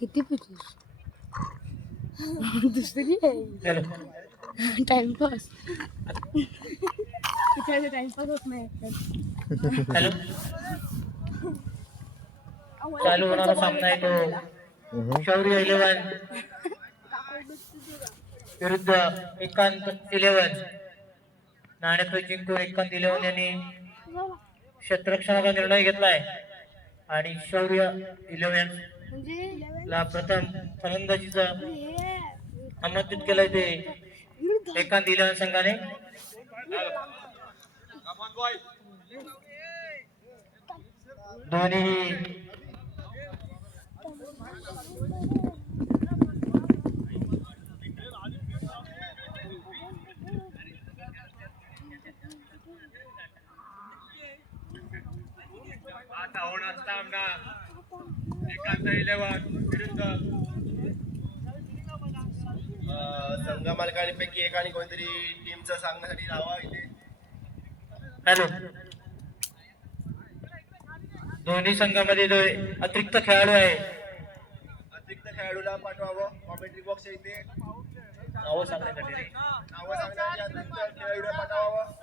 किती पितोस? दुसरी आहे टाइमपास. टाइमपास होत नाही. हॅलो, चालू होणारा सामना आहे तो शौर्य 11 विरुद्ध एकांत 11. नाणेफेक जिंकून एकांत 11 यांनी क्षेत्ररक्षणाचा निर्णय घेतलाय आणि शौर्य 11 ला प्रथम फलंदाजीचा आमंत्रित केलंय ते एकांत 11 संघाने. दोन्ही आता होणार सामना एकांत 11 विरुद्ध संघ मालकांपैकी एकाने कोणतरी टीमचं सांगण्यासाठी लावा इथे. हॅलो, दोन्ही संघामध्ये जो अतिरिक्त खेळाडू आहे अतिरिक्त खेळाडूला पाठवावं. कॉमेंट्री बॉक्स इथे नावं सांगण्यासाठी नावं सांगण्यासाठी अतिरिक्त खेळाडूला पाठवावं.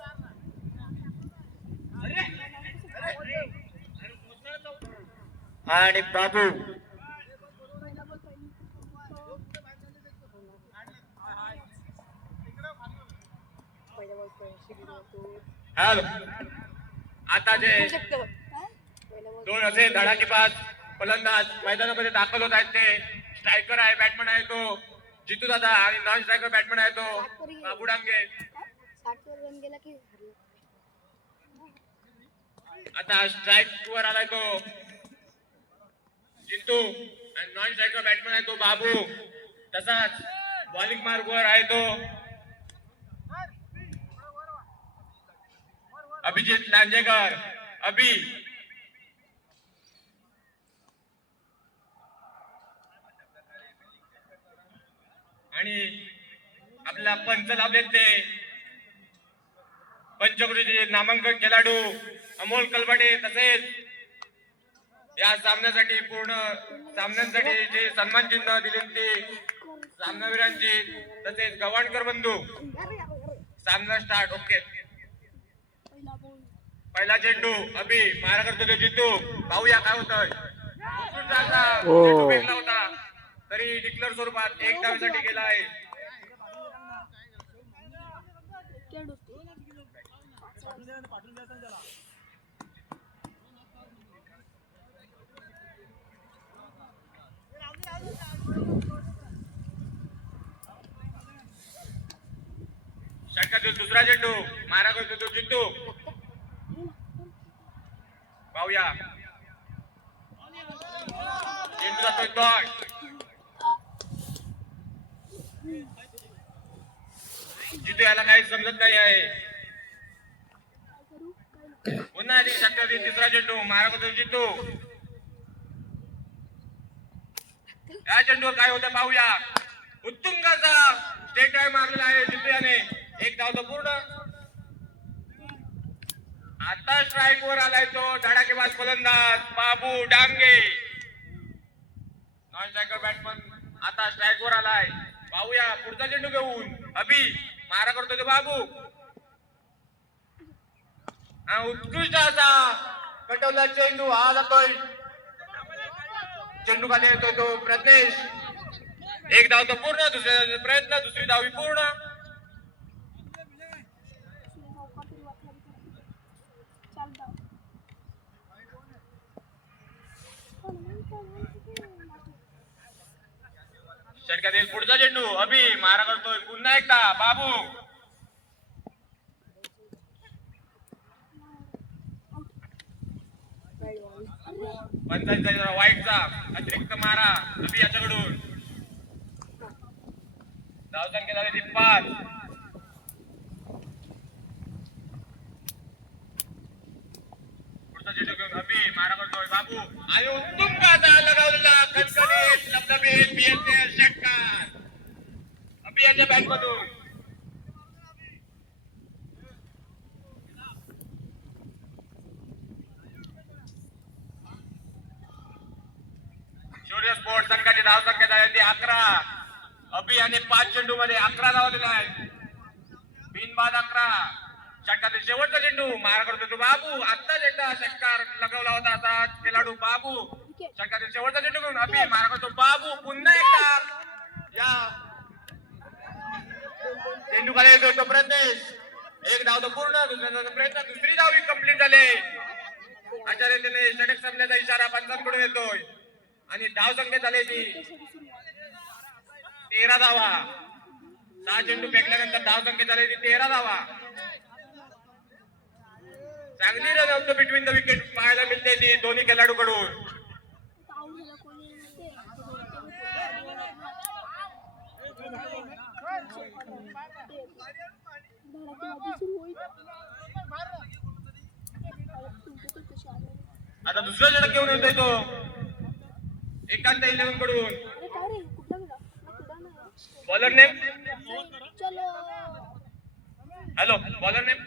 आणि बाबू हॅलो, आता जे दोन असे धडाकेबाज फलंदाज मैदानामध्ये दाखल होत आहेत ते स्ट्रायकर आहे, बॅट्समन आहे तो जितू दादा आणि नॉन स्ट्रायकर बॅट्समन आहे तो बाबू डांगे. आता स्ट्राईक वर आलाय तो जिंतू आणि नॉन स्ट्रायकर बॅट्समन आहे तो बाबू. तसाच बॉलिंग मार्ग वर आहे तो अभिजित लांजेकर. अभि आणि आपला पंच लाभलेत ते पंचकृषीचे नामांकन खेळाडू अमोल कलबाटे. तसेच या सामन्यासाठी पूर्ण सामन्यांसाठी जे सन्मान चिन्ह दिले ते सामनावीरांची तसेच गव्हाणकर बंधू. सामना स्टार्ट. ओके, पहिला चेंडू अभि मारा करतो तो जिंतू. पाहूया काय होतंय. चेंडू फेकला होता तरी डिक्लेअर स्वरूपात एक धावेसाठी गेला आहे. षटकातील दुसरा चेंडू मारा करतो तो जिंतू. पाहूया चेंडू जातोय डॉट. जितू याला काही समजत नाही आहे. पुन्हा षटकातील तिसरा चेंडू मारा करतो जितू. या चेंडूवर काय होतं पाहूया. उत्तुंगाचा स्टेट ड्राइव्ह मारलेला आहे जितू याने. एक धाव तो पूर्ण. आता स्ट्राईक वर आलाय तो धडाकेबाज फलंदाज बाबू डांगे. नॉन स्ट्रायकर बॅट्समन आता स्ट्राईक वर आलाय. पाहूया पुढचा चेंडू घेऊन अभि मारा करतोय तो बाबू. उत्कृष्ट असा कटवला चेंडू हा जातोय. चेंडू खाली येतोय तो प्रज्ञेश. एक धाव तो पूर्ण. दुसऱ्या प्रयत्न दुसरी धावी पूर्ण. षटकातील पुढचा चेंडू अभि मारा करतोय पुन्हा एकदा बाबू. पंचांचा वाईटचा अतिरिक्त मारा अभि याच्याकडून. धावसंख्या झाली 5. पुढचा चेंडू घेऊन अभि मारा करतोय बाबू आणि उत्तम पाता लगावलेला कणकणीत लबलबीत बीएसएल षटकार अभि याच्या बॅट मधून. धाव संख्या झाली ती 11. अभि आणि 5 चेंडू मध्ये 11 धावलेला आहे. बिनबाद 11. षटकातील शेवटचा चेंडू मारा करतो तो बाबू. आत्ताच एकदा षटकार लगावला होता आता खेळाडू बाबू. षटकातील शेवटचा चेंडू घेऊन अभि मारा करतो बाबू. पुन्हा एकदा या चेंडू खाली येतो तो प्रयत्नेश. एक धाव तो पूर्ण. दुसऱ्या धावचा प्रयत्न. दुसरी धाव कंप्लीट झाले. अशा रीतीने षटक संपल्याचा इशारा पंचांकडून येतोय आणि धाव संख्या झाली ती 13 धावा. 6 चेंडू फेकल्यानंतर धाव संख्या झाली ती 13 धावा. चांगली run out between the wicket पाहायला मिळते ती दोन्ही खेळाडूकडून. आता दुसरा षटक घेऊन येतोय तो एकांत 11 कडून. Bowler name hello bowler name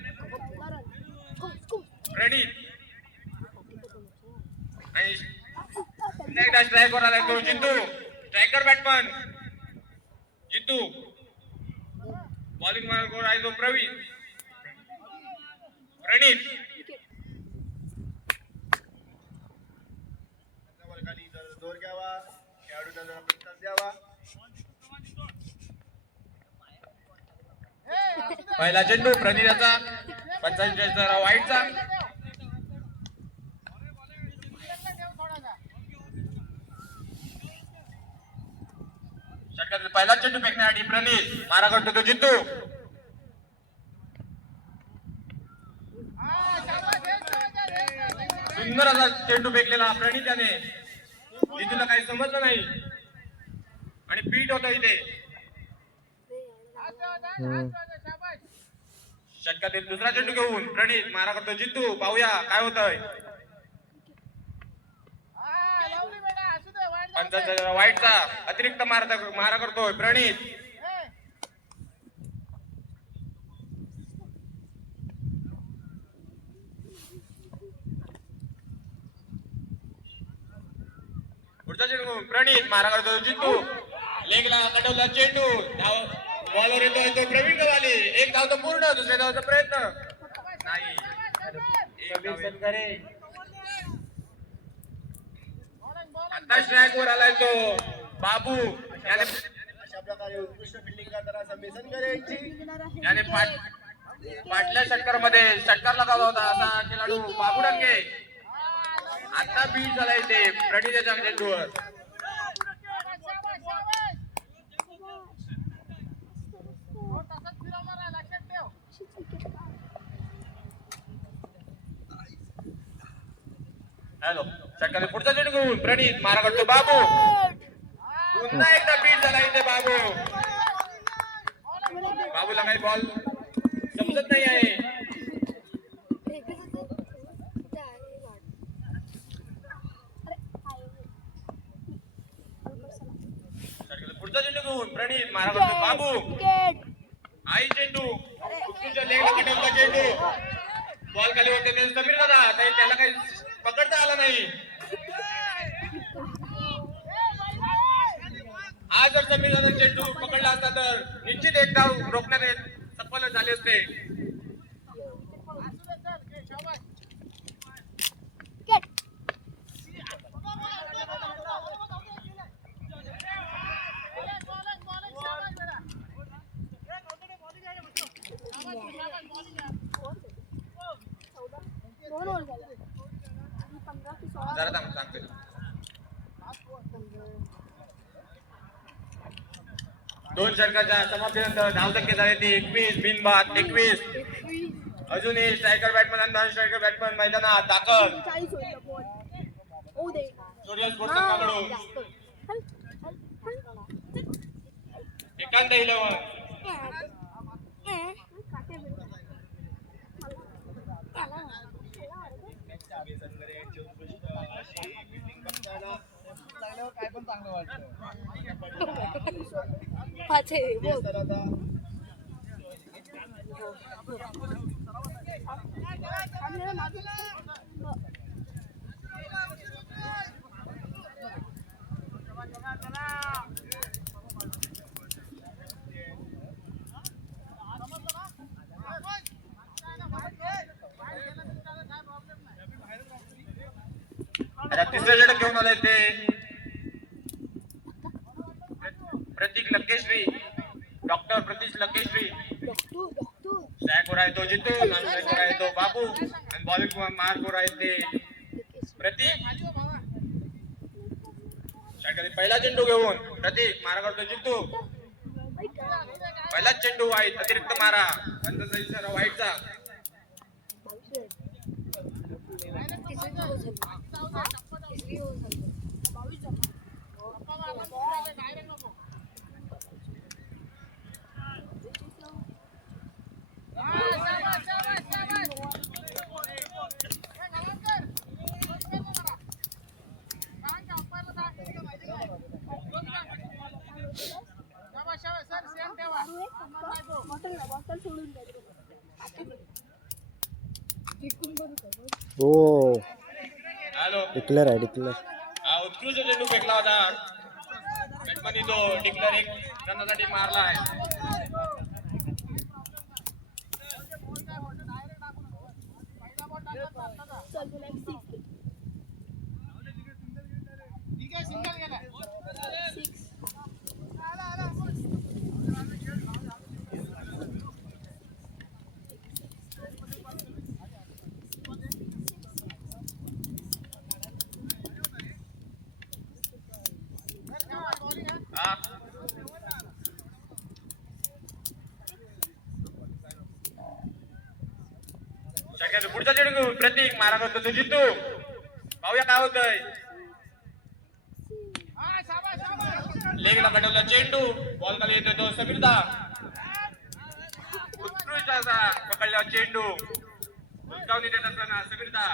ready. आणि एकदा स्ट्राईक वर आलाय तो जितू. स्ट्रायकर बॅट्समन जितू. बॉलिंग वर आहे तो प्रवीण. प्रणीत जोर घ्यावा. खेळाडूंना जरा प्रतिसाद द्यावा. पहिला चेंडू प्रणीताचा 45 वाईटचा. षटकातील पहिला चेंडू फेकण्यासाठी प्रणीत मारा करतो तो जितू. सुंदर असा चेंडू फेकलेला प्रणीत याने. जितूला काही समजलं नाही आणि बीट होतं इथे. षटकातील दुसरा चेंडू घेऊन प्रणीत मारा करतो जितू. पाहूया काय होतंय. 55 वाईटचा अतिरिक्त मारा करतोय प्रणीत. पुढचा चेंडू प्रणीत मारा करतो जितू. लेगला कडवला चेंडू. धाव बॉलर येतोय तो प्रवीण गव्हाणे. एक धाव तर पूर्ण. दुसऱ्या धावचा प्रयत्न नाही. आता स्ट्राईक वर आलाय तो बाबू. याने अशा प्रकारे उत्कृष्ट फिल्डिंग करताना समीसन करायची. याने पाटल्या षटकार मध्ये षटकार लगावला होता असा खेळाडू बाबू डंगे. आता बीट झालाय ते प्रणीताच्या चेंडूवर. हॅलो षटकाने पुढचा चेंडू घेऊन प्रणीत मारा करतो बाबू. पुन्हा एकदा बीट झाला इथे बाबू. बाबूला काही बॉल समजत नाही आहे. पुढचा चेंडू घेऊन प्रणीत मारा करतो बाबू. आई चेंडू तुमच्या लेगला कटवला चेंडू. बॉल खाली होते समीर दादा. त्याला काही पकडता आला नाही. आज जर समीर दादा चेंडू पकडला असता तर निश्चित एक धाव रोखण्यात सफल झाले असते. जरा थांब सांगते. दोन षटकाच्या समाप्तीनंतर धाव संख्या झाली ती 21. बिनबाद 21. अजूनही स्ट्रायकर बॅट्समन आणि नॉन स्ट्रायकर बॅट्समन मैदानात दाखल. सूर्य स्पोर्ट्स संघाकडून एकांत 11. काय पण चांगलं वाटतं. तिसरा षटक घेऊन आलाय ते प्रतीक लकेश्री, डॉक्टर प्रतीक लकेश्री. स्ट्रायकवर आहे तो जितून आणि स्ट्रायकवर आहे तो बाबू आणि बॉलिंग मार्कवर आहे ते प्रतीक. पहिला चेंडू घेऊन प्रतीक मारा करतो जितू. पहिलाच चेंडू वाईट, अतिरिक्त मारा वाईटचा. हो हॅलो, डिक्लेअर आहे डिक्लेअर. हा उत्कृष्ट चेंडू फेकला होता बॅटमध्ये, तो डिक्लेअर एक रनासाठी मारला आहे. हा शक्यतो पुढचा चेंडू प्रतीक मारा करतो तो जितू. पाहूया काय होतंय. लेगला पाठवला चेंडू, बॉल खाली येतोय तो समीरदा. उत्कृष्ट असा पकडला चेंडू, उंचावणी देत असताना समीरदा.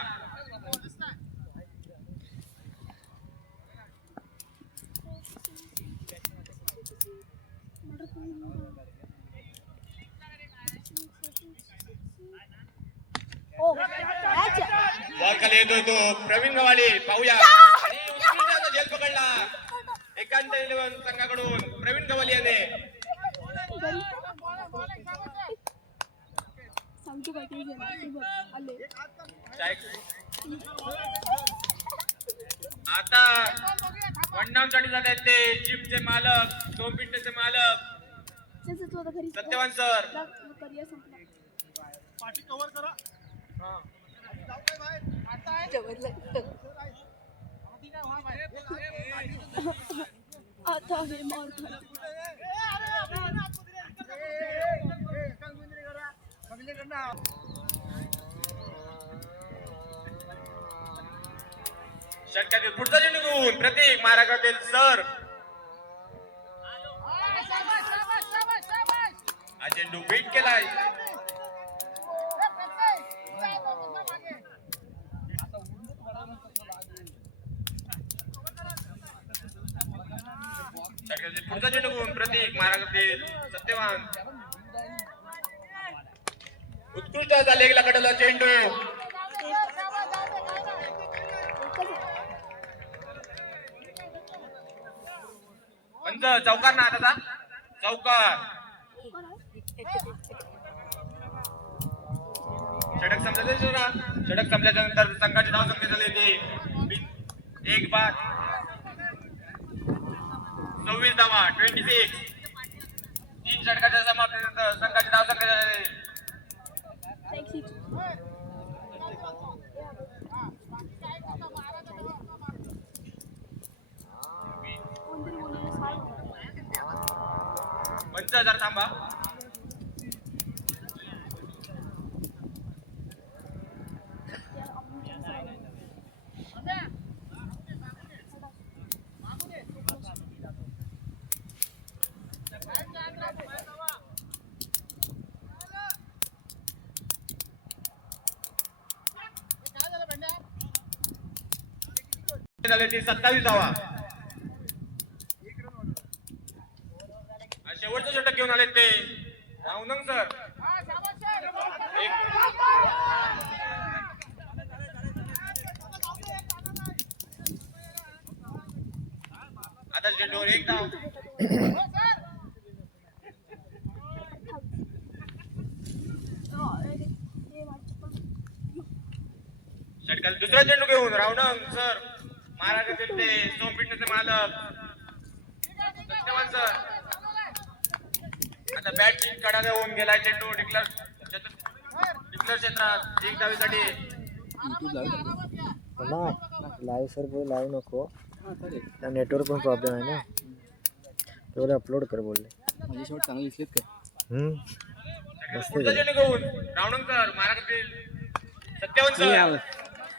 बॉल खाली येतोय तो प्रवीण गव्हाळे. पाहूया आणि उत्कृष्ट असा झेल पकडला एकांत 11 संघाकडून प्रवीण गव्हाळे याने. आता वनडाऊनसाठी जात आहेत ते जिमचे मालक, सोमपिंटचे मालक सत्यवान सर. आता हे मार षटकातील पुढचा चेंडू घेऊन प्रतीक मारा करतील सर. हा चेंडू बीट केलाय. षटकातील पुढचा चेंडू घेऊन प्रतीक मारा करतील सत्यवान. उत्कृष्ट असा लेगला कडला चेंडू. पंच चौकार ना आता चौकार. षटक संपल्याच्या नंतर संघाची धाव संख्या झाली होती 1 बाद 26 धावा 26. 3 षटकाच्या समाप्तीनंतर संघाची धाव संख्या झाली पंच. हजार थांबा. झाले ती 27 धावा. शेवटचं षटक घेऊन आले ते रावनंग सर. आता चेंडूवर 1 धाव. षटकाला दुसरा चेंडू घेऊन रावनंग सर. असतील ते सोम फिटनेसचे मालक सत्यवान सर. आता बॅट कडा होऊन गेलाय चेंडू डिक्लेअर क्षेत्रात एक धावेसाठी. लाईव्ह सर बोल लाईव्ह नको त्या नेटवर्क पण प्रॉब्लेम आहे ना तेवढे अपलोड कर बोलले. माझे शॉट चांगले दिसलेत का? मस्त पुढचा चेंडू घेऊन रावणकर मारा करतील सत्यवान सर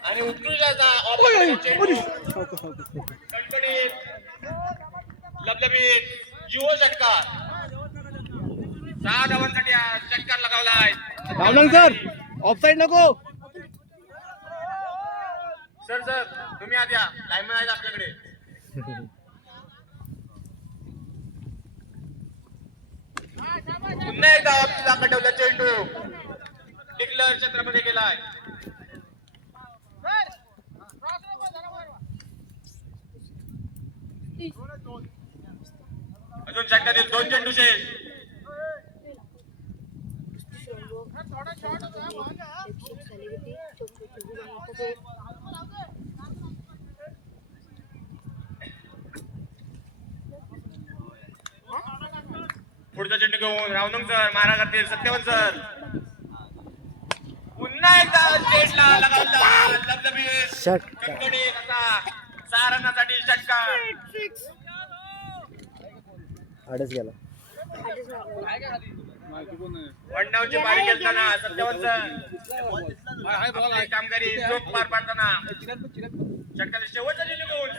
आणि उत्कृष्ट चेंडू कडकडीत लबलबीत युवा षटकार. 6 धावांसाठी हा षटकार लगावलाय. रावणकर सर ऑफसाईड नको. सर तुम्ही आधी या लाईनमॅन आहेत आपल्याकडे. पुन्हा एकदा आपला कटवला चेंडू डिक्लेअर क्षेत्रामध्ये गेलाय. अजून षटकातील 2 चेंडू शेष. पुढचा चेंडू घेऊन रावणंग सर मारा करतील सत्यवान सर. पुन्हा एकदा स्टेटला लगावला लबलबीत षटकार. कडकडीत असा 6 रनासाठी षटकार. आडच गेला. वडनावची बारी खेळताना सत्यवान सर आपली कामगिरी चोख पार पाडताना षटकातील शेवटचा चेंडू घेऊन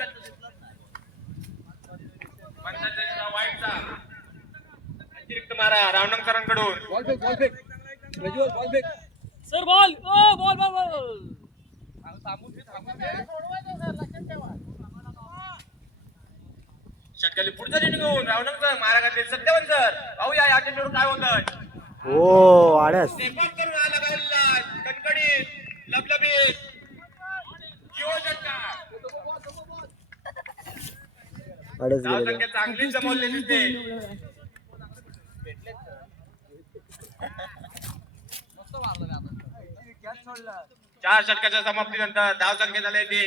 पंचायतीचा वाईटचा अतिरिक्त मारा रावणंग सरांकडून. बॉल फेक प्रज्वल बॉल फेक. Sir ball ball ball. षटकातील पुढचा चेंडू घेऊन रावणंग सर मारा करतील सत्यवान सर. पाहूया या चेंडूवर काय होतं. ओ आडस. नेपाळ करून आला गायला कडकडीत लबलबीत युवा षटकार. आडच धाव गेला. संख्या चांगली जमवली दिसते. चार षटकाच्या समाप्तीनंतर धाव संख्या झाली ती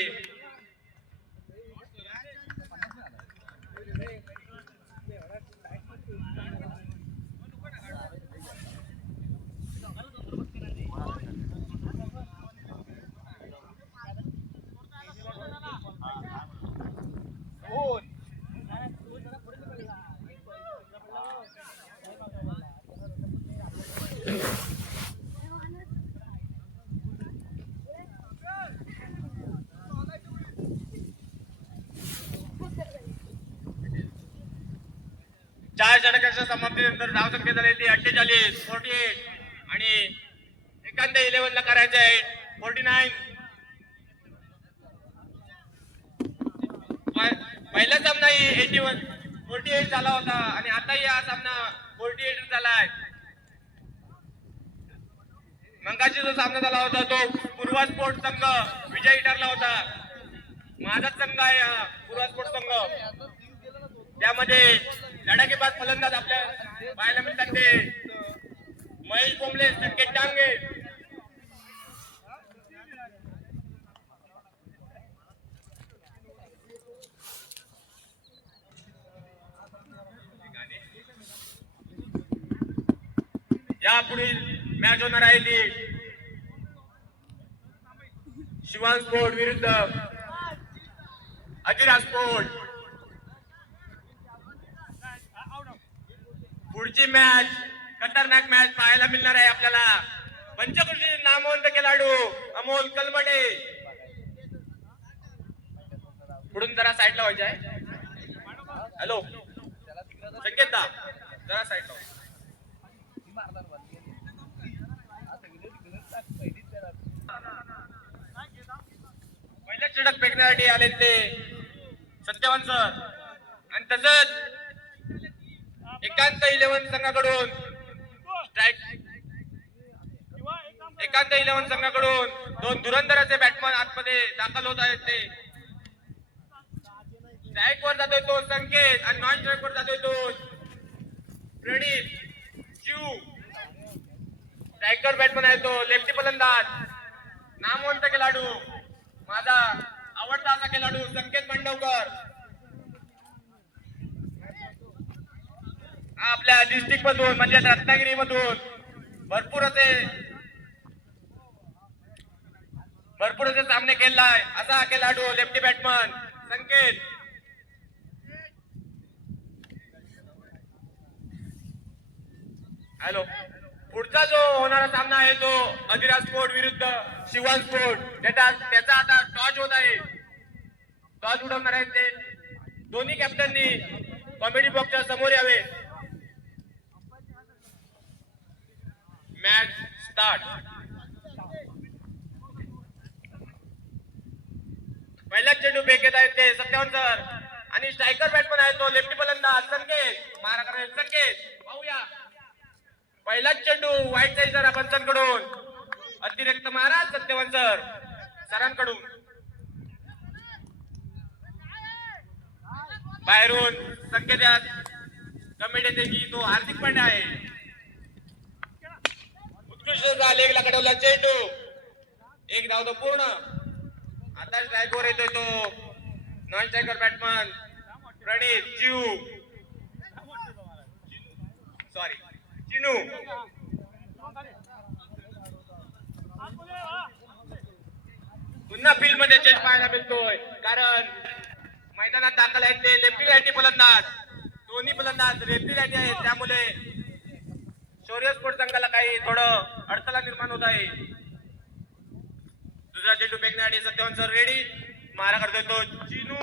4 षटकाच्या समाप्तीनंतर धाव संख्या झाली ती 48 48 आणि एकांत 11 ला करायचे आहे 49. पहिला सामना 81 48 झाला होता आणि आताही हा सामना 48 झालाय. मंगाशी जो सामना झाला होता तो पूर्वा स्पोर्ट्स संघ विजयी ठरला होता. माझा संघ आहे हा पूर्वा स्पोर्ट्स संघ. त्यामध्ये लढाकेबाज फलंदाज आपल्या पाहायला मिळतात ते महेश बोंबले, संकेत डांगे. या पुढील मॅच होणार आहे ती शिवान स्पोर्ट विरुद्ध अजिरा स्पोर्ट. पुढची मॅच खतरनाक मॅच पाहायला मिळणार आहे आपल्याला. पंचकृषी नामवंत खेळाडू अमोल कलमडे. पुढून जरा साईडला व्हायचे आहे. हॅलो संकेत दा जरा साईडला. पहिल्या षटक फेकण्यासाठी आले ते सत्यवान सर आणि तसंच एकांत 11 संघाकडून एकांत 11 संघाकडून 2 धुरंधराचे बॅट्समन आतमध्ये दाखल होत आहेत. ते स्ट्राईक वर जातोय तो संकेत आणि नॉन स्ट्राईक वर जातोय तो प्रणीत शिव. स्ट्रायकर बॅट्समन आहे तो लेफ्टी फलंदाज नामवंत खेळाडू माझा आवडता असा खेळाडू संकेत पांडवकर. आपल्या डिस्ट्रिक्ट मधून म्हणजे रत्नागिरी मधून भरपूर असे सामने खेळलाय असा खेळाडू लेफ्टी बॅट्समन संकेत. हॅलो. पुढचा जो होणारा सामना आहे तो अधिराज स्पोर्ट विरुद्ध शिवान स्पोर्ट. त्याचा आता टॉस होत आहे. टॉस उडवणार आहेत ते दोन्ही कॅप्टननी कॉमेडी बॉक्सच्या समोर यावे. Match start. पहिला चेंडू फेकत आहेत ते सत्यवान सर आणि स्ट्रायकर बॅट्समन आहे तो लेफ्टी फलंदाज संकेत. मारा करणारे संकेत. पाहूया पहिलाच चेंडू वाईट जाईल सर पंचांकडून. अतिरिक्त मारा सत्यवान सर सरांकडून. बाहेरून संकेत कमिटीचे की तो हार्दिक पांड्या आहे. उत्कृष्ट लेगला कडवला चेंडू. एक धाव तो पूर्ण. आता स्ट्रायकवर येतोय तो नॉन स्ट्रायकर बॅट्समन प्रणित चिनू. पुन्हा फील्ड मध्ये चेंज पाहायला मिळतोय कारण मैदानात दाखल आहेत ते लेफ्टी रायटी फलंदाज. दोन्ही फलंदाज लेफ्टी रायटी आहेत त्यामुळे शौर्य स्पोर्ट संघाला काही थोडं अडथळा निर्माण होत आहे. दुसरा चेंडू फेकण्यासाठी सत्यवान सर रेडी. मारा करतोय तो चिनू.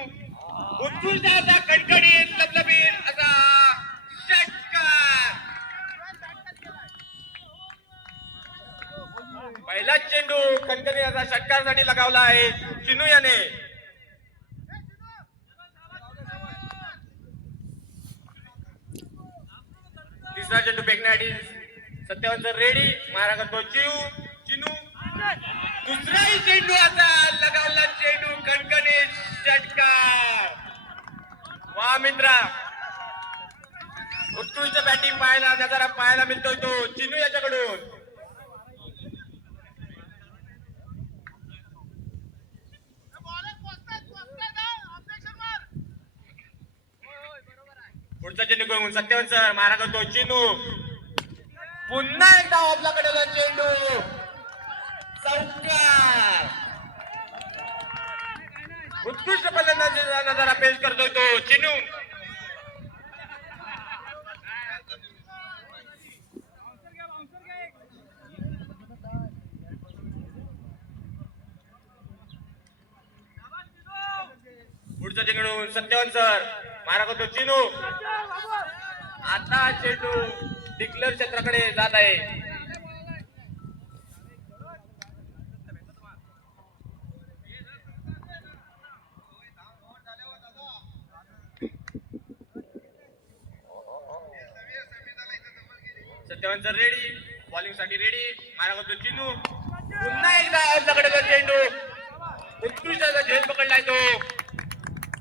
उत्कृष्ट असा कडकडीत लबलबीत असा षटकार. पहिलाच चेंडू खणखणी असा षटकारसाठी लगावला आहे चिनू याने. तिसरा चेंडू फेकण्यासाठी सत्यवान सर रेडी. मारा करतो चिनू. दुसराही चेंडू आता लगावला चेंडू खणखणीत षटकार. वा मित्रा उत्कृष्ट बॅटिंग पाहायला मिळतोय तो चिनू याच्याकडून. पुढचा चेंडू करून सत्यवान सर मारा करतो चिनू. पुन्हा एकदा आपल्याकडे चेंडू चौकार. उत्कृष्ट फलंदाजीचा नजारा पेश करतोय तो चिनू. पुढचा चेंडू सत्यवान सर मारा करतो चिनू. आता चेंडू डिक्लेअर क्षेत्राकडे जात आहे. Satyavan sir ready. बॉलिंग साठी रेडी. मारा करतो चिनू. पुन्हा एकदा आपल्याकडे चेंडू. उत्कृष्ट झेल पकडलाय तो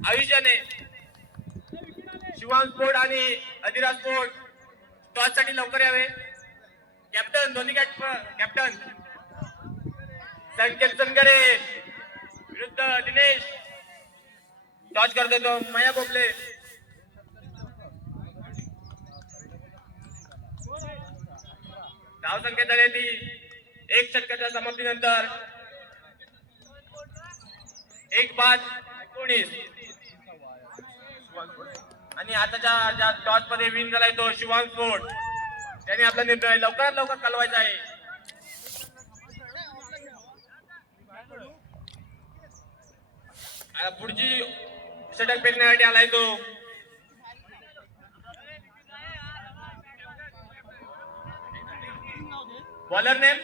आयुष्याने. शिवान स्पोर्ट आणि अधिराज स्पोर्ट टॉस साठी लवकर यावे. कॅप्टन दोन्ही कॅप्टन संकेत संगरे विरुद्ध दिनेश. टॉस करतो तो माया बोबले. धाव संख्या झाली ती एक षटकाच्या समाप्तीनंतर 1-19. आणि आताच्या ज्या टॉस मध्ये विन झालाय तो शिवान स्पोर्ट. त्याने आपला निर्णय लवकरात लवकर कळवायचा आहे. पुढची षटक फेकण्यासाठी आलाय तो बॉलर नेम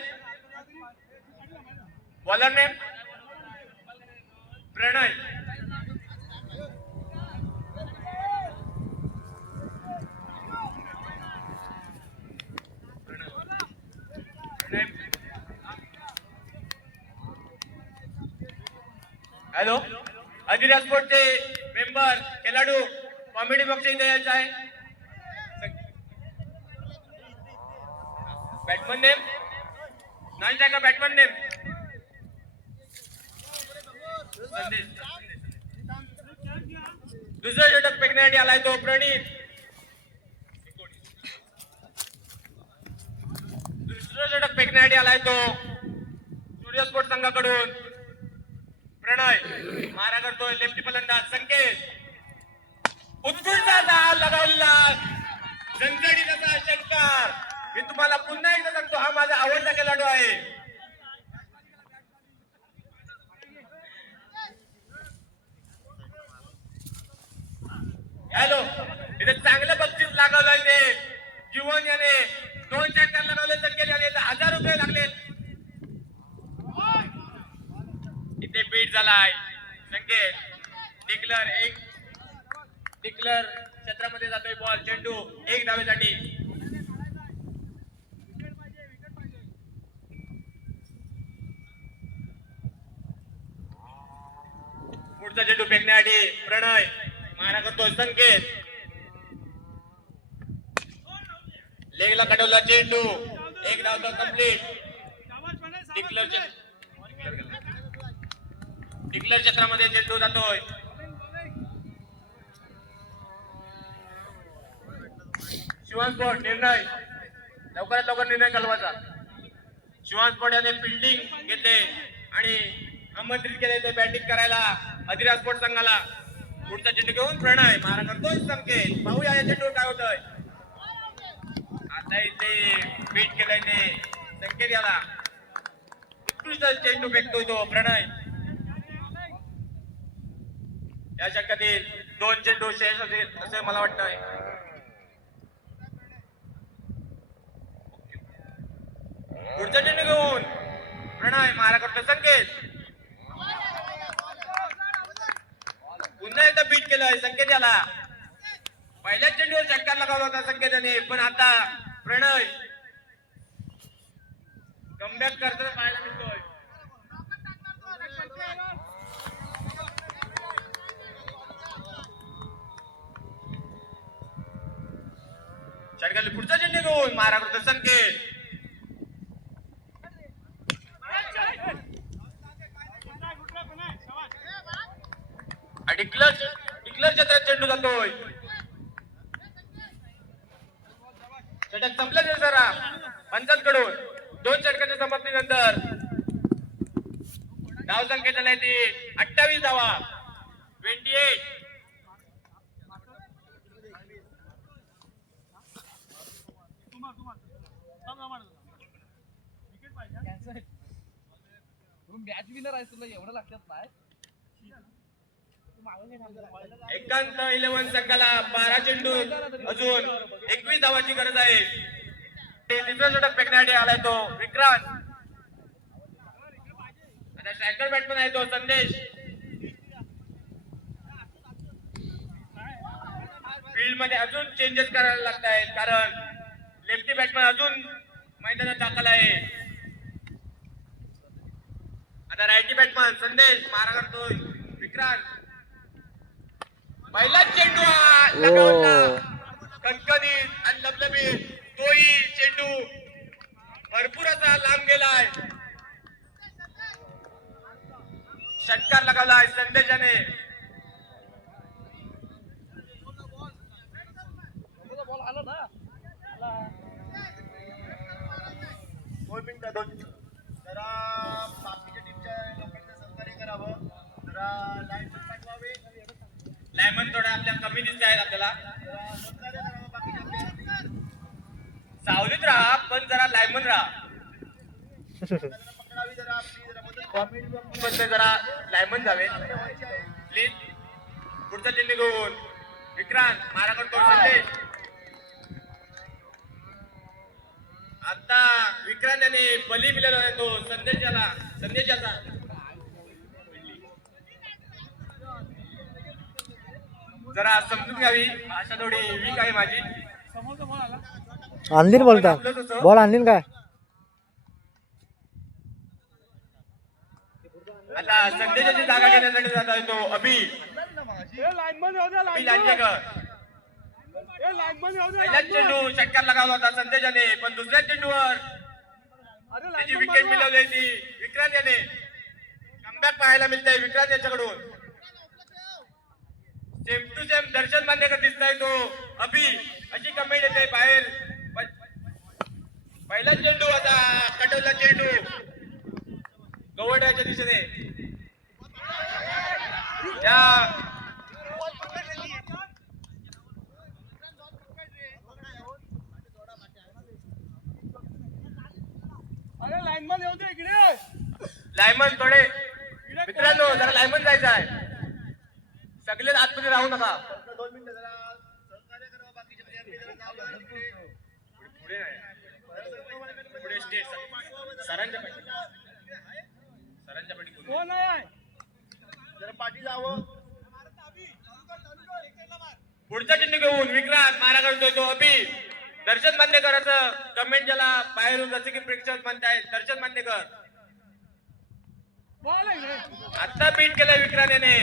प्रणय. हॅलो. अधिराज स्पोर्टचे मेंबर खेळाडू कॉमेडी बॉक्स इथे यायचा आहे. बॅट्समन नेम नाही का बॅट्समन नेम संदेश. दुसरा षटक फेकण्यासाठी आलाय तो प्रणित. दुसरा षटक फेकण्यासाठी आलाय तो सूर्यस्पोर्ट संघाकडून प्रणय. मारा करतोय लेफ्टी फलंदाज संकेत. उत्कृष्ट डाव लगावला झंझडीचा षटकार. मी तुम्हाला पुन्हा एकदा सांगतो, हा माझा आवडता खेळाडू आहे. हॅलो, इथे चांगलं बक्षीस लागवलंय ते जीवन याने 2 षटकार लगावले. संकेत याने 1000 रुपये लागले. इथे बीट झालाय संकेत. डिक्लर क्षेत्रामध्ये जातोय बॉल. चेंडू 1 धावेसाठी. पुढचा चेंडू फेकण्यासाठी प्रणय. मारा करतोय संकेत. लेगला कडवला चेंडू. 1 धाव कंप्लीट. डिक्लर क्षेत्रामध्ये चेंडू जातोय. शिवान स्पॉट निर्णय लवकरात लवकर निर्णय कळवायचा. शिवान स्पॉट याने फिल्डिंग घेतले आणि आमंत्रित केले ते बॅटिंग करायला अधिराज स्पोर्ट संघाला. पुढचा चेंडू घेऊन प्रणय. मारा करतोय संकेत. पाहूया या चेंडूवर काय होतंय. आता इथे बीट केलंय ते संकेत याला. उत्कृष्ट चेंडू फेकतोय तो प्रणय. या षटकातील 2 चेंडू शेष होते असे मला वाटतंय. पुढचा चेंडू घेऊन प्रणय. मारा करतो संकेत. पुन्हा एकदा बीट केलंय संकेत याला. पहिल्याच चेंडूवर षटकार लगावला होता संकेताने, पण आता प्रणय कमबॅक करताना पाहायला मिळतोय. षटकाला पुढचा चेंडू घेऊन मारा करतो संकेत. डिक्लर क्षेत्रात चेंडू जातोय. षटक संपलं नाही जरा पंचांकडून. 2 षटकाच्या समाप्तीनंतर धाव संख्या झालाय ती 28 धावा. 28. मॅच विनर आहे तुला एवढं लक्षात नाही. एकांत 11 संघाला 12 चेंडू अजून 21 धावांची गरज आहे. तिसरा षटक फेकण्यासाठी आलाय तो विक्रांत. आता स्ट्रायकर बॅट्समन आहे तो संदेश. फील्ड मध्ये अजून चेंजेस करायला लागत आहेत कारण लेफ्टी बॅट्समन अजून मैदानात दाखल आहे. आता रायटी बॅट्समन संदेश. मारा करतोय विक्रांत. पहिला चेंडू कणकणीत आणि लबलबीत. तोही चेंडू भरपूर असा लांब गेलाय. षटकार लगावलाय संदेशाने. बॉल आला ना. 2 मिनिटं. जरा बाकीच्या टीमच्या लोकांचं सहकार्य करावं. जरा लाईन पाठवावे. लायमन थोडा आपल्या कमी दिसत आहेत आपल्याला. सावलीत राहा पण जरा लायमन राहा. जरा लायमन जावे प्लीज. पुढचा चेंडू घेऊन विक्रांत. मारा करतो संदेश. आता विक्रांत याने बली दिलेला आहे तो संदेशाचा. जरा समजून घ्यावी भाषा थोडी वीक आहे माझी. आणलीन बोलता. बॉल आणलीन काय. आता संदेशाची जागा घेण्यासाठी जात आहे तो अभि लांजेकर. पहिल्याच चेंडू षटकार लगावला होता संदेशाने, पण दुसऱ्या चेंडूवर त्याची विकेट मिळवली ती विक्रांत याने. कमबॅक पाहायला मिळतंय विक्रांत याच्याकडून. दर्शन मांडेकर दिसताय तो अभि अशी कमेंट येते बाहेर. पहिला चेंडू आता कटवला चेंडू गवड्याच्या दिशेने. या अरे लाईनमन येऊ दे इकडे. लायमन थोडे मित्रांनो जरा लायमन जायचं आहे. सगळे आतमध्ये राहू नका. 2 मिनिटं जरा सहकार्य करा बाकीचे प्लेयर जरा नाव घ्या तिकडे. पुढे नाही पुढे स्टेट सरांच्या पाठी कोण आहे? जरा पाठी जावं. पुढचा चेंडू घेऊन विक्रांत मारा करतोय तो अभि. दर्शन मांडेकरांचं कमेंट ज्याला बाहेरून जसे की प्रेक्षक म्हणतायत दर्शन मांडेकर. बॉल आहे इकडे. आता बीट केलाय विक्रांत याने.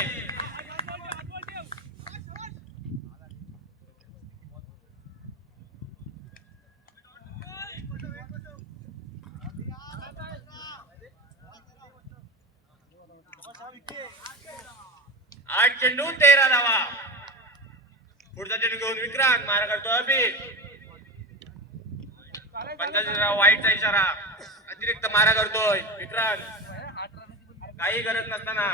आठ चेंडू 13 धावा. पुढचा चेंडू घेऊन विक्रांत मारा करतो अभि. पंचायत वाईटचा इशारा. अतिरिक्त मारा करतोय विक्रांत काही गरज नसताना.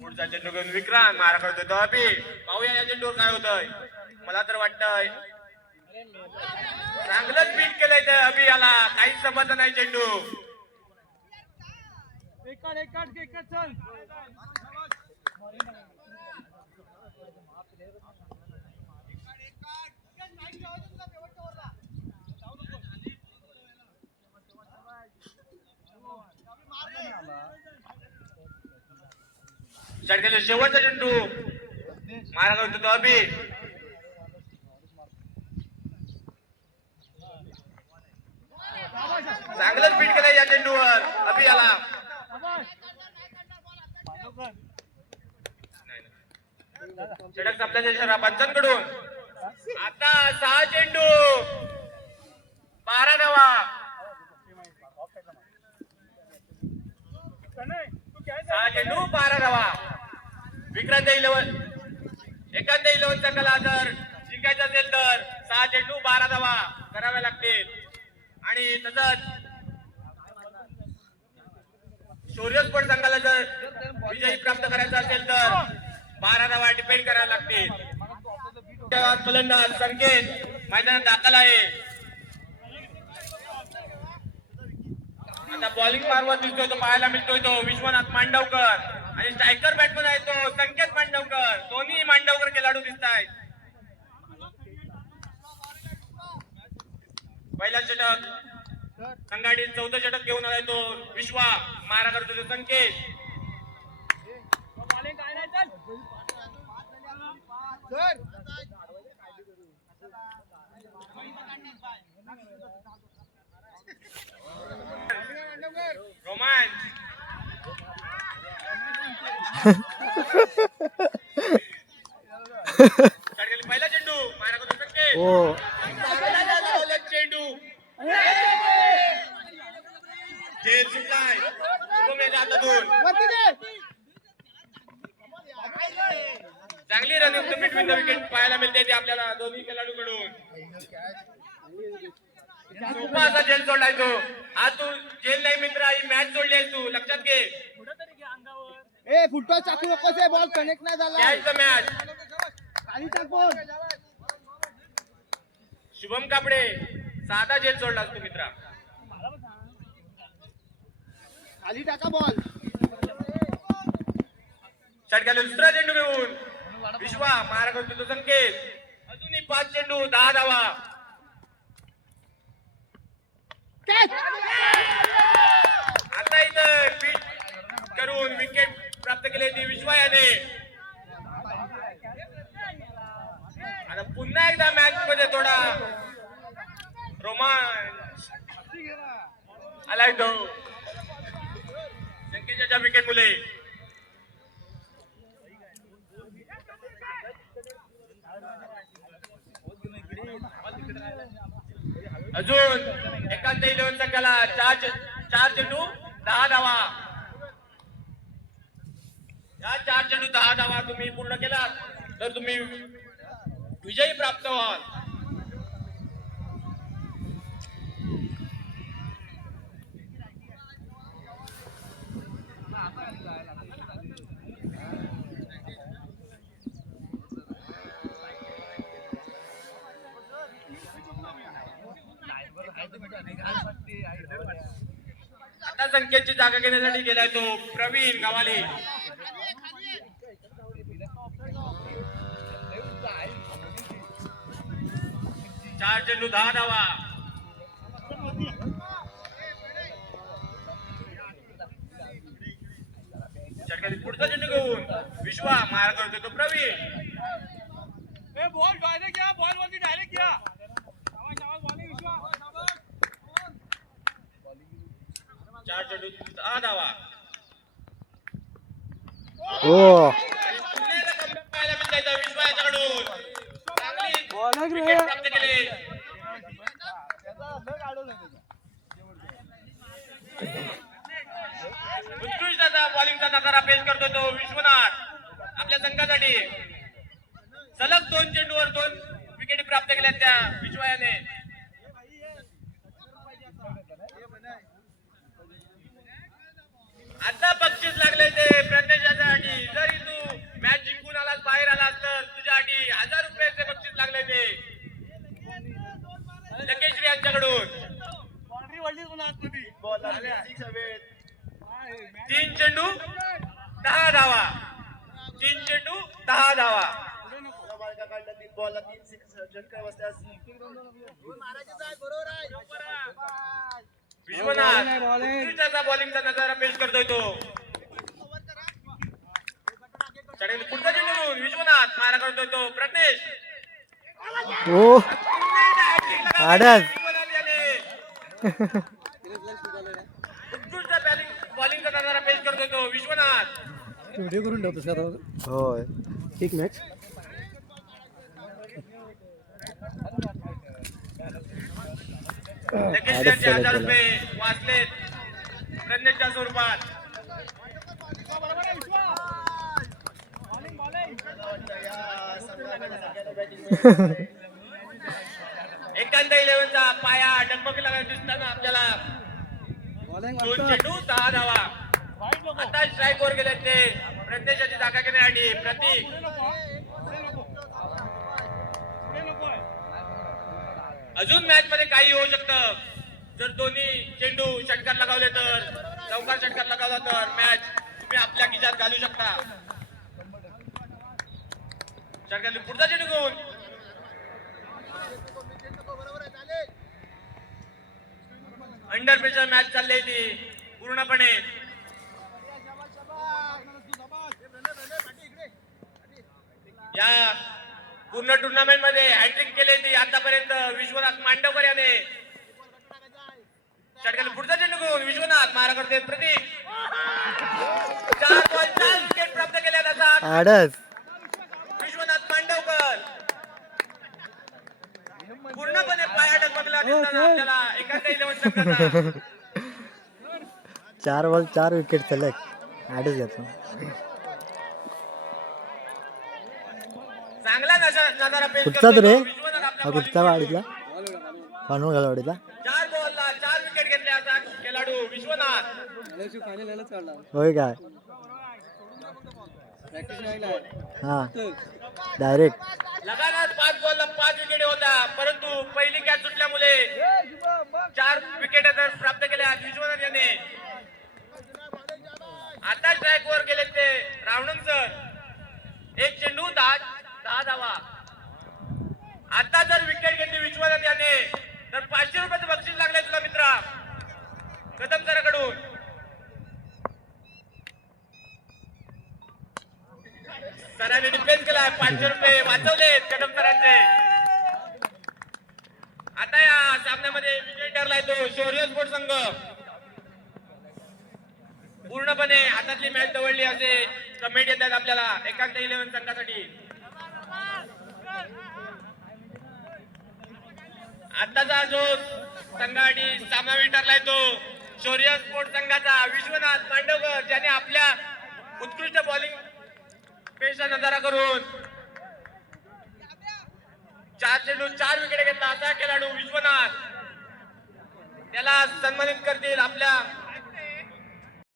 पुढचा चेंडू घेऊन विक्रांत मारा करतोय तो अभि. पाहूया या चेंडूवर काय होतंय. मला तर वाटतंय चांगलंच बीट केलंय त्या अभि याला. काहीच समजलं नाही चेंडू. एकाड चल. षटकाचा शेवटचा चेंडू मारा करतो तो अभि. चांगलंच बीट केलंय या चेंडूवर अभि याला. षटक संपल्याच्या इशारा पंचांकडून. आता 6 चेंडू 12 धावा. सहा चेंडू 12 धावा. विक्रांत 11 एकांत 11चा कला जर जिंकायचा असेल तर 6 चेंडू 12 धावा कराव्या लागतील. आणि तसंच शौर्य स्पोर्ट संघाला जर विजयी प्राप्त करायचा असेल तर 12 धावा डिपेंड करायला लागतील. फलंदाज संकेत मैदानात दाखल आहे. आता बॉलिंग मारवत दिसतोय तो पाहायला मिळतोय तो विश्वनाथ मांडवकर. आणि स्ट्रायकर बॅट्समन आहे तो संकेत मांडवकर. दोन्ही मांडवकर खेळाडू दिसत आहेत. पहिला षटक संघाडी 14 षटक घेऊन आलाय तो विश्वा. मारा करतो तो संकेत. रोमांच पहिला चेंडू मारा करतो संकेत. हो चेंडू जेल सुटलाय शुभमच्या हातातून. चांगली रनिंग बिटवीन द विकेट पाहायला मिळते ते आपल्याला दोन्ही खेळाडूकडून. सोपा असा जेल सोडलाय तो. हा तू जेल नाही मित्र, ही मॅच सोडली आहे तू लक्षात घे. ए फुटबॉल चाकू नकोस. बॉल कनेक्ट नाही झाला. घ्यायचं मॅच. खाली टाक बॉल. शुभम कापडे साधा जेल सोडला तू मित्रा. खाली टाका बॉल. षटकाला दुसरा चेंडू घेऊन विश्वा मारा करतो तो संकेत. अजूनही 5 चेंडू 10 धावा. आता इथं बीट करून विकेट प्राप्त केली ती विश्वा याने. आता पुन्हा एकदा मॅच मध्ये थोडा रोमांच आलाय तो संकेतच्या विकेट मुले. अजून एकांत 11 संघाला 4 चेंडू 10 धावा. या 4 चेंडू 10 धावा तुम्ही पूर्ण केलात तर तुम्ही विजयी प्राप्त व्हाल. आता संख्येची जागा घेण्यासाठी गेलाय तो प्रवीण गावाले. चार चेंडू 10 धावा. षटकातील पुढचा चेंडू घेऊन विश्वा मार करतोय तो प्रवीण. बॉल डायरेक्ट किया, बॉल वरती डायरेक्ट किया. शाबाश शाबाश बॉलिंग विश्वा. शाबाश. 4 चेंडू 10 धावा. हो पुण्याला comeback पाहायला मिळतंय विश्वा याच्याकडून. चांगली बॉलर रे. विकेट प्राप्त केली. उत्कृष्ट असा बॉलिंगचा नजारा पेश करतोय तो विश्वनाथ आपल्या संघासाठी. सलग 2 चेंडूवर 2 विकेट प्राप्त केल्या त्या विश्वायाने. आता बक्षीस लागले ते प्रज्ञेशासाठी. जरी तू मॅच जिंकून आलास बाहेर आलास तर तुझ्यासाठी 1000 रुपयाचे बक्षीस लागले ते लकेश्री यांच्याकडून. बाउंड्री वळली कोण आतमध्ये. बॉल लागले 6 हवेत. 3 चेंडू 10 धावा. 3 चेंडू 10 धावा. मार्का काढला 3 बॉलला 3 6 झटका बसल्यास विश्वनाथ उत्कृष्ट बॉलिंगचा नजारा पेश करतोय तो. पुढचा चेंडू विश्वनाथ मारा करतोय तो प्रज्ञेश. हो आडस उत्कृष्ट बॉलिंगचा नजारा पेश करतोय तो विश्वनाथ. व्हिडिओ करून ठेवतो सर. होय एक मॅच. लकेश यांचे 1000 रुपये वाचलेत प्रज्ञेशच्या स्वरूपात. एकांत 11चा पाया डगमगला दिसताना आपल्याला 2 चेंडू 10 धावा. आता स्ट्राईक वर गेले ते प्रज्ञेशाची जागा घेण्यासाठी प्रतीक. अजून मॅच मध्ये काही होऊ शकतं. जर दोन्ही चेंडू षटकार लगावले तर चौकार षटकार लगावला तर मॅच तुम्ही आपल्या खिशात घालू शकता. षटकार पुढचा चेंडू घेऊन अंडर प्रेशर मॅच चालली ती पूर्णपणे. या पूर्ण टुर्नामेंट मध्ये हॅट्रिक केली ती आतापर्यंत विश्वनाथ मांडवकर याने. षटकातील पुढचा चेंडू घेऊन विश्वनाथ मारा करते प्रतीक. 4 बॉल 4 विकेट प्राप्त केल्या जातात. आडस विश्वनाथ मांडवकर पूर्णपणे पाया डगमगला दिसताना आपल्याला एकांत 11 संघाचा. 4 बॉल 4 विकेट सलग आडस घेतो. चांगला नजारा पेश कुठचा रे विश्वनाथ हा आपल्या कुठचा वाडीतला फानूर घालवाडीतला. 4 बॉलला 4 विकेट घेतल्या खेळाडू विश्वनाथ. फायनल यायलाच काढला. होय काय प्रॅक्टिस नाही. हा डायरेक्ट लगातार 5 बॉलला 5 विकेट होत्या परंतु पहिली कॅच सुटल्यामुळे 4 विकेट तर प्राप्त केल्या विश्वनाथ याने. आता स्ट्राईक वर गेले ते रावणन सर. 1 चेंडू 10 धावा. आता जर विकेट घेतली विश्वनाथ याने तर 500 रुपयाचं बक्षीस लागले तुला मित्रा कदम सराकडून. सरांनी डिफेन्स केलाय. 500 रुपये वाचवलेत कदम सरांचे. आता या सामन्यामध्ये विजय ठरलाय तो शौर्य स्पोर्ट संघ. पूर्णपणे हातातली मॅच दवडली असे कमेंट येतात आपल्याला एकांत 11 संघासाठी. आताचा जो संघासाठी सामनावीर ठरलाय तो शौर्य स्पोर्ट संघाचा विश्वनाथ मांडवकर, ज्याने आपल्या उत्कृष्ट बॉलिंग पेशा नजारा करून 4 चेंडू 4 विकेट घेतला असा खेळाडू विश्वनाथ, त्याला सन्मानित करतील आपल्या